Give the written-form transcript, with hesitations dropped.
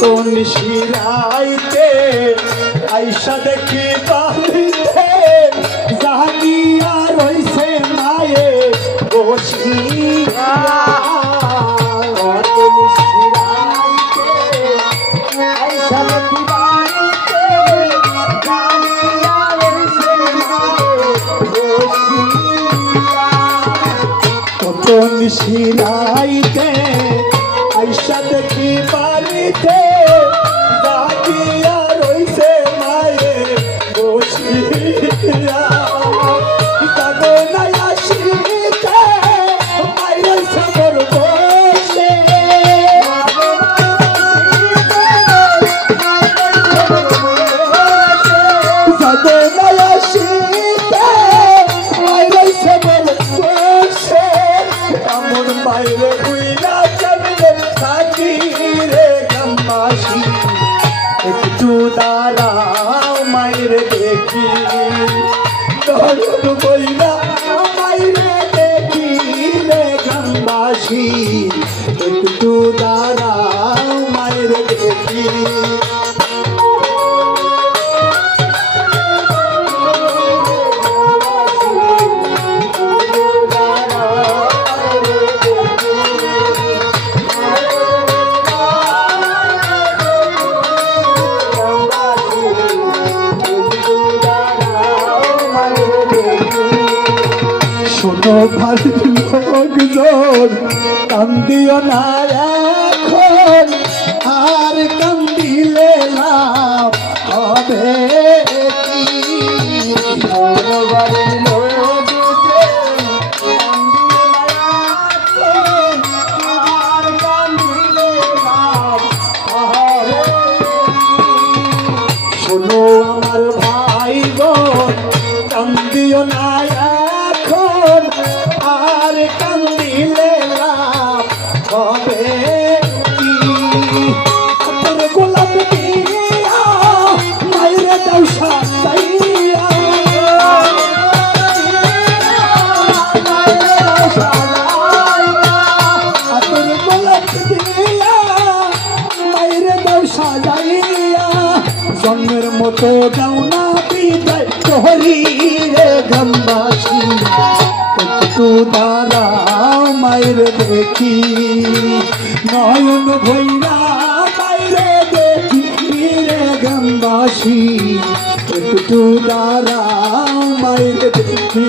কত নিশিরাইতে আইসা দেখি বাড়িতে জাগিয়া রইছে মায়ে বসিয়া কত নিশিরাইতে আইসা দেখি বাড়িতে জাগিয়া রইছে মায়ে বসিয়া কত নিশিরাইতে আইসা দেখি বাড়িতে জাগিয়া রইছে মায়ে বসিয়া জাগো না আসিতে মায়ে সবর বসে জাগো না আসিতে মায়ে সবর বসে আমার মায়ের বুইলা জমিলে থাকি রে গ্রামবাসী একটু দাঁড়াও মায়ের দেখি দরদ বইলা মায়ের দেখি রে গ্রামবাসী একটু দাঁড়াও মায়ের দেখি শোনো ভালো লোকজন কান্দিও না এখন আর কান্দিলে লাভ হবে কি শোনো আমার ভাই বোন কান্দিও না এখন আর কান্দিলে লাভ হবে কি তোর গোলাপ দিয়া মাইরে দাও সাজাইয়া তোর গোলাপ দিয়া মাইরে দাও সাজাইয়া জন্মের মতো দাও না বিদায় তোহরি রে গ্রামবাসী একটু দাঁড়াও মায়ের দেখি নয়ন ভৈরা মায়ের দেখি রে গ্রামবাসী একটু দাঁড়াও মায়ের দেখি